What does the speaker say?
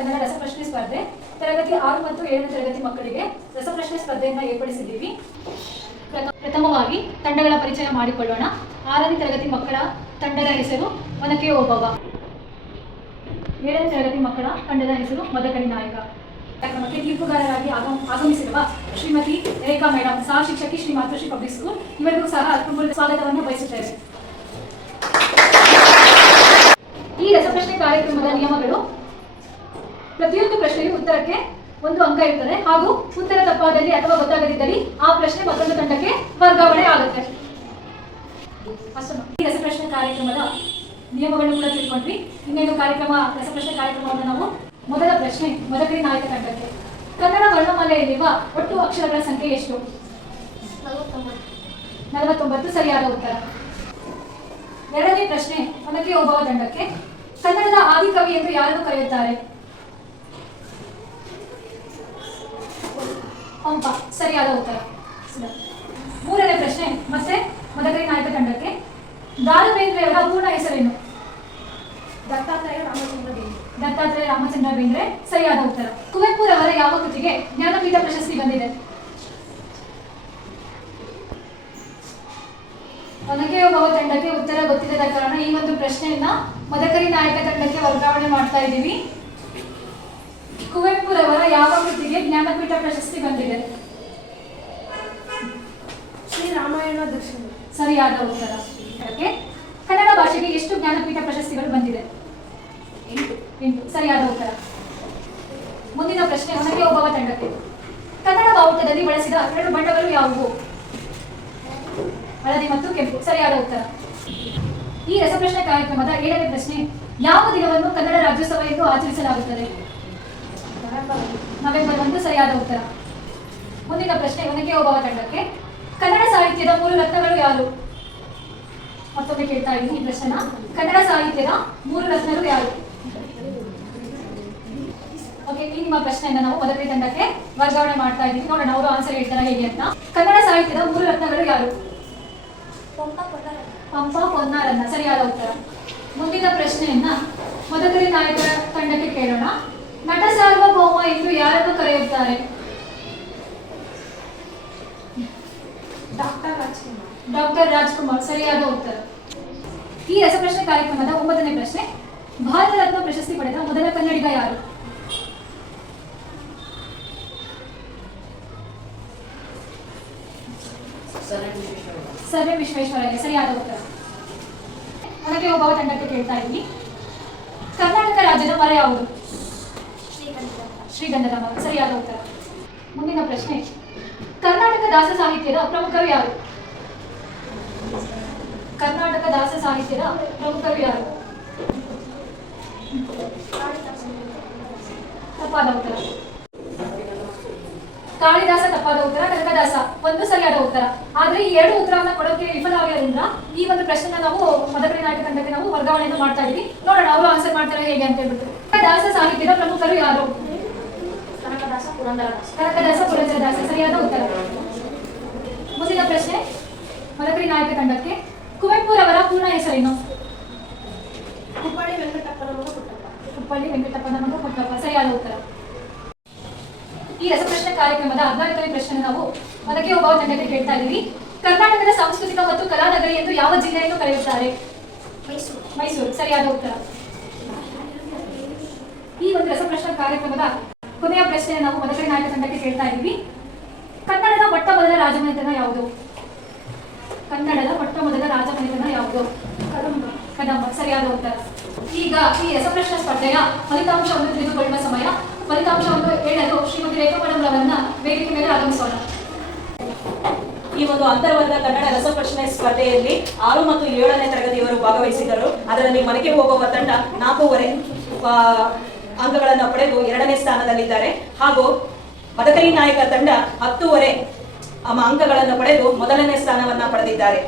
ಕನ್ನಡ ರಸಪ್ರಶ್ನೆ ಸ್ಪರ್ಧೆ ತರಗತಿ 6 ಮತ್ತು 7ನೇ ತರಗತಿ ಮಕ್ಕಳಿಗೆ ರಸಪ್ರಶ್ನೆ ಸ್ಪರ್ಧೆಯನ್ನು ಏರ್ಪಡಿಸಿದ್ದೀವಿ. ಪ್ರಥಮವಾಗಿ ತಂಡಗಳ ಪರಿಚಯ ಮಾಡಿಕೊಳ್ಳೋಣ. 6ನೇ ತರಗತಿ ಮಕ್ಕಳ ತಂಡದ ಹೆಸರು ಒನಕೆ ಓಬವ್ವ. 7ನೇ ತರಗತಿ ಮಕ್ಕಳ ತಂಡದ ಹೆಸರು ಮದಕರಿ ನಾಯಕ. ಕಾರ್ಯಕ್ರಮಕ್ಕೆ ತೀರ್ಪುಗಾರರಾಗಿ ಆಗಮಿಸಿರುವ ಶ್ರೀಮತಿ ರೇಖಾ ಮೇಡಮ್, ಸಹ ಶಿಕ್ಷಕಿ, ಶ್ರೀ ಮಾತೃಶ್ರೀ ಪಬ್ಲಿಕ್ ಸ್ಕೂಲ್, ಇವರಿಗೂ ಸಹ ಅತ್ಯಂತ ಸ್ವಾಗತವನ್ನು ಬಯಸುತ್ತೇವೆ. ಈ ರಸಪ್ರಶ್ನೆ ಕಾರ್ಯಕ್ರಮದ ನಿಯಮಗಳು: ಪ್ರತಿಯೊಂದು ಪ್ರಶ್ನೆಯು ಉತ್ತರಕ್ಕೆ 1 ಅಂಕ ಇರುತ್ತದೆ ಹಾಗೂ ಉತ್ತರ ತಪ್ಪಾದಲ್ಲಿ ಅಥವಾ ಗೊತ್ತಾಗದಿದ್ದಲ್ಲಿ ಆ ಪ್ರಶ್ನೆ ಮತ್ತೊಂದು ತಂಡಕ್ಕೆ ವರ್ಗಾವಣೆ ಆಗುತ್ತೆ. ಈ ರಸಪ್ರಶ್ನೆ ಕಾರ್ಯಕ್ರಮದ ನಿಯಮಗಳನ್ನು ಕೂಡ ತಿಳ್ಕೊಂಡ್ವಿ. ಇನ್ನೇನು ರಸಪ್ರಶ್ನೆ ಕಾರ್ಯಕ್ರಮವನ್ನು ನಾವು ಮೊದಲ ಪ್ರಶ್ನೆ ಮದಕರಿ ನಾಯಕ ತಂಡಕ್ಕೆ. ಕನ್ನಡ ವರ್ಣಮಾಲೆಯಲ್ಲಿರುವ ಒಟ್ಟು ಅಕ್ಷರಗಳ ಸಂಖ್ಯೆ ಎಷ್ಟು? 49 ಸರಿಯಾದ ಉತ್ತರ. ಎರಡನೇ ಪ್ರಶ್ನೆ ಒನಕೆ ಓಬವ್ವ ತಂಡಕ್ಕೆ. ಕನ್ನಡದ ಆದಿಕವಿ ಎಂದು ಯಾರನ್ನು ಕರೆಯುತ್ತಾರೆ? ಪಂಪ, ಸರಿಯಾದ ಉತ್ತರ. ಮೂರನೇ ಪ್ರಶ್ನೆ ಮತ್ತೆ ಮದಕರಿ ನಾಯಕ ತಂಡಕ್ಕೆ. ದಾರಾ ಬೇಂದ್ರೆಯವರ ಪೂರ್ಣ ಹೆಸರೇನು? ದತ್ತಾತ್ರೇಯ ರಾಮಚಂದ್ರ ಬೇಂದ್ರೆ, ಸರಿಯಾದ ಉತ್ತರ. ಕುವೆಂಪುರವರ ಯಾವ ಕೃತಿಗೆ ಜ್ಞಾನಪೀಠ ಪ್ರಶಸ್ತಿ ಬಂದಿದೆ? ಒನಕೆ ಓಬವ್ವ ತಂಡಕ್ಕೆ ಉತ್ತರ ಗೊತ್ತಿಲ್ಲದ ಕಾರಣ ಈ ಒಂದು ಪ್ರಶ್ನೆಯನ್ನ ಮದಕರಿ ನಾಯಕ ತಂಡಕ್ಕೆ ವರ್ಗಾವಣೆ ಮಾಡ್ತಾ ಇದ್ದೀವಿ. ಕುವೆಂಪುರವರ ಯಾವ ಕೃತಿಗೆ ಜ್ಞಾನಪೀಠ ಪ್ರಶಸ್ತಿ ಬಂದಿದೆ? ಶ್ರೀ ರಾಮಾಯಣ ದರ್ಶನ, ಸರಿಯಾದ ಉತ್ತರ. ಕನ್ನಡ ಭಾಷೆಗೆ ಎಷ್ಟು ಜ್ಞಾನಪೀಠ ಪ್ರಶಸ್ತಿಗಳು ಬಂದಿದೆ? 8, ಸರಿಯಾದ ಉತ್ತರ. ಮುಂದಿನ ಪ್ರಶ್ನೆ ಒನಕೆ ಓಬವ್ವ ತಂಡಕ್ಕೆ. ಕನ್ನಡ ಬಾವುಟದಲ್ಲಿ ಬಳಸಿದ 2 ಬಣ್ಣಗಳು ಯಾವುವು? ಹಳದಿ ಮತ್ತು ಕೆಂಪು, ಸರಿಯಾದ ಉತ್ತರ. ಈ ರಸಪ್ರಶ್ನೆ ಕಾರ್ಯಕ್ರಮದ 7ನೇ ಪ್ರಶ್ನೆ. ಯಾವ ದಿನವನ್ನು ಕನ್ನಡ ರಾಜ್ಯೋತ್ಸವ ಎಂದು ಆಚರಿಸಲಾಗುತ್ತದೆ? ನವೆಂಬರ್ 1, ಸರಿಯಾದ ಉತ್ತರ. ಮುಂದಿನ ಪ್ರಶ್ನೆ ಒನಕೆ ಓಬವ್ವ ತಂಡಕ್ಕೆ. ಕನ್ನಡ ಸಾಹಿತ್ಯದ 3 ರತ್ನಗಳು ಯಾರು? ಮತ್ತೊಮ್ಮೆ ಕೇಳ್ತಾ ಇದ್ದೀನಿ ಈ ಪ್ರಶ್ನೆನ. ಕನ್ನಡ ಸಾಹಿತ್ಯದ 3 ರತ್ನಗಳು ಯಾರು? ಓಕೆ, ಈ ನಿಮ್ಮ ಪ್ರಶ್ನೆಯನ್ನ ನಾವು ಮದಕರಿ ತಂಡಕ್ಕೆ ವರ್ಗಾವಣೆ ಮಾಡ್ತಾ ಇದ್ದೀವಿ. ನೋಡೋಣ ಅವರು ಆನ್ಸರ್ ಹೇಳ್ತಾರ ಹೇಗೆ ಅಂತ. ಕನ್ನಡ ಸಾಹಿತ್ಯದ 3 ರತ್ನಗಳು ಯಾರು? ಪಂಪ, ಪೊನ್ನಾರನ್ನ, ಸರಿಯಾದ ಉತ್ತರ. ಮುಂದಿನ ಪ್ರಶ್ನೆಯನ್ನ ಮದಕರಿ ನಾಯಕರ ತಂಡಕ್ಕೆ ಕೇಳೋಣ. ನಟ ಸಾರ್ವಭೌಮ ಎಂದು ಯಾರನ್ನು ಕರೆಯುತ್ತಾರೆ? ಡಾಕ್ಟರ್ ರಾಜ್ಕುಮಾರ್, ಸರಿಯಾದ ಉತ್ತರ. ಈ ರಸಪ್ರಶ್ನೆ ಕಾರ್ಯಕ್ರಮದ 9ನೇ ಪ್ರಶ್ನೆ. ಭಾರತ ರತ್ನ ಪ್ರಶಸ್ತಿ ಪಡೆದ ಮೊದಲ ಕನ್ನಡಿಗ ಯಾರು? ಸರ್ ಎಂ ವಿಶ್ವೇಶ್ವರಯ್ಯ, ಸರಿಯಾದ ಉತ್ತರ. ಒನಕೆ ಓಬವ್ವ ತಂಡಕ್ಕೆ ಕೇಳ್ತಾ ಇದ್ದೀನಿ. ಕರ್ನಾಟಕ ರಾಜ್ಯದ ಮರ ಯಾವುದು? ಶ್ರೀಗಂಧದ ಮರ, ಸರಿಯಾದ ಉತ್ತರ. ಮುಂದಿನ ಪ್ರಶ್ನೆ. ಕರ್ನಾಟಕ ದಾಸ ಸಾಹಿತ್ಯದ ಪ್ರಮುಖರು ಯಾರು? ಕರ್ನಾಟಕ ದಾಸ ಸಾಹಿತ್ಯದ ಪ್ರಮುಖರು ಯಾರು? ತಪ್ಪಾದ ಉತ್ತರ. ಕಾಳಿದಾಸ ತಪ್ಪಾದ ಉತ್ತರ. ಕನಕದಾಸ 1 ಸರಿಯಾದ ಉತ್ತರ. ಆದ್ರೆ ಈ 2 ಉತ್ತರವನ್ನ ಕೊಡೋಕೆ ವಿಫಲವಾಗಿರೋದ್ರಿಂದ ಈ ಒಂದು ಪ್ರಶ್ನೆ ನಾವು ಮದಕರಿ ನಾಯಕ ತಂಡಕ್ಕೆ ನಾವು ವರ್ಗಾವಣೆಯನ್ನು ಮಾಡ್ತಾ ಇದೀವಿ. ನೋಡೋಣ ಅವರು ಆನ್ಸರ್ ಮಾಡ್ತಾರೆ ಹೇಗೆ ಅಂತ ಹೇಳ್ಬಿಟ್ಟು. ದಾಸ ಸಾಹಿತ್ಯದ ಪ್ರಮುಖರು ಯಾರು? ಕನಕದಾಸ, ಪುರಂದರದಾಸ, ಸರಿಯಾದ ಉತ್ತರ. ಮುಂದಿನ ಪ್ರಶ್ನೆ ಮದಕರಿ ನಾಯಕ ತಂಡಕ್ಕೆ. ಕುವೆಂಪುರವರ ಪೂರ್ಣ ಹೆಸರೇನು? ಕುಪ್ಪಳ್ಳಿ ವೆಂಕಟಪ್ಪನ ಮಗ ಪುಟ್ಟಪ್ಪ, ಸರಿಯಾದ ಉತ್ತರ. ಈ ರಸಪ್ರಶ್ನೆ ಕಾರ್ಯಕ್ರಮದ 14ನೇ ಪ್ರಶ್ನೆ ನಾವು ಒನಕೆ ಓಬವ್ವ ತಂಡಕ್ಕೆ ಕೇಳ್ತಾ ಇದ್ದೀವಿ. ಕರ್ನಾಟಕದ ಸಾಂಸ್ಕೃತಿಕ ಮತ್ತು ಕಲಾನಗರಿ ಎಂದು ಯಾವ ಜಿಲ್ಲೆಯನ್ನು ಕರೆಯುತ್ತಾರೆ? ಮೈಸೂರು, ಸರಿಯಾದ ಉತ್ತರ. ಈ ಒಂದು ರಸಪ್ರಶ್ನೆ ಕಾರ್ಯಕ್ರಮದ ಕೊನೆಯ ಪ್ರಶ್ನೆ ನಾವು ಮದಕರಿ ನಾಯಕ ತಂಡಕ್ಕೆ ಕೇಳ್ತಾ ಇದ್ದೀವಿ. ಕನ್ನಡದ ಮೊಟ್ಟ ಮೊದಲ ರಾಜಮನೆತನ ಯಾವುದು? ಕದಂಬ, ಸರಿಯಾದ ಉತ್ತರ. ಈಗ ಈ ರಸಪ್ರಶ್ನೆ ಸ್ಪರ್ಧೆಯ ಫಲಿತಾಂಶವನ್ನು ತಿಳಿದುಕೊಳ್ಳುವ ಸಮಯ. ಫಲಿತಾಂಶವನ್ನು ಹೇಳಲು ಶ್ರೀಮತಿ ರೇಖಾ ಮೇಡಮ್ ಅವರನ್ನ ವೇದಿಕೆ ಮೇಲೆ ಆಗಮಿಸೋಣ. ಈ ಒಂದು ಅಂತರ್ವರ್ಗ ಕನ್ನಡ ರಸಪ್ರಶ್ನೆ ಸ್ಪರ್ಧೆಯಲ್ಲಿ 6 ಮತ್ತು 7ನೇ ತರಗತಿಯವರು ಭಾಗವಹಿಸಿದರು. ಅದರಲ್ಲಿ ಒನಕೆ ಓಬವ್ವ ತಂಡ 4 ಅಂಕಗಳನ್ನು ಪಡೆದು 2ನೇ ಸ್ಥಾನದಲ್ಲಿದ್ದಾರೆ. ಹಾಗೂ ಮದಕರಿ ನಾಯಕ ತಂಡ 10 ಅಂಕಗಳನ್ನು ಪಡೆದು ಮೊದಲನೇ ಸ್ಥಾನವನ್ನ ಪಡೆದಿದ್ದಾರೆ.